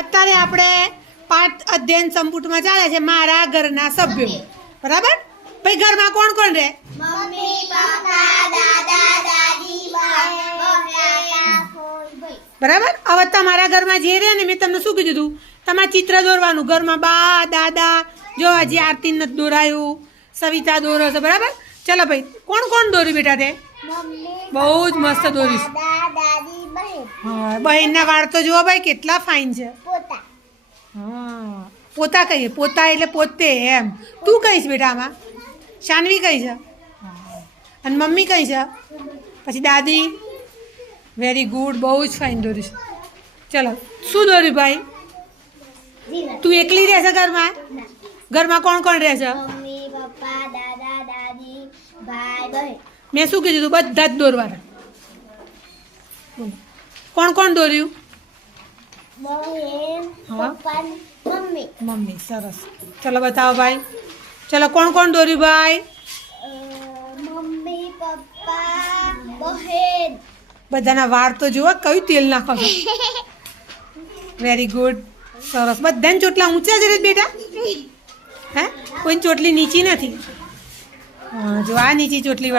અત્યારે આપણે પાઠ અધ્યયન સંપુટમાં ચાલે છે મારા ઘરના સભ્યો બરાબર ભાઈ ઘરમાં કોણ કોણ રહે મમ્મી પપ્પા દાદા દાદી બરાબર હવે તમારા ઘરમાં જે રહે ને મેં તમને શું કીધું હતું તમારે ચિત્ર દોરવાનું ઘરમાં બા દાદા જો હજી આરતી નથી દોરાયું સવિતા દોરો છે બરાબર ચલો ભાઈ કોણ કોણ દોર્યું બેટા તે બહુ જ મસ્ત દોરીશ દાદી બહેન હા બહેનના વાળ તો જુઓ ભાઈ કેટલા ફાઇન છે પોતા હા પોતા કહીએ પોતા એટલે પોતે એમ તું કહીશ બેટા આમાં શાનવી કઈ છે અને મમ્મી કઈ છે પછી દાદી વેરી ગુડ બહુ જ ફાઇન દોરીશ ચલો શું દોર્યું ભાઈ તું એકલી રહેશે ઘરમાં ઘરમાં કોણ કોણ રહેશે મમ્મી પપ્પા દાદા દાદી ભાઈ બહેન મેં શું કીધું તું બધા જ દોરવાના બોલો. કોણ કોણ દોર્યું બહેન હા. પપ્પા મમ્મી મમ્મી સરસ ચલો બતાવો ભાઈ ચલો કોણ કોણ દોર્યું ભાઈ મમ્મી પપ્પા બહેન બધાના વાળ તો જુઓ કયું તેલ નાખો છો વેરી ગુડ સરસ બધાને ચોટલા ઊંચા જ રહે બેટા હે કોઈ ચોટલી નીચી નથી હા જો આ નીચી ચોટલી વાળી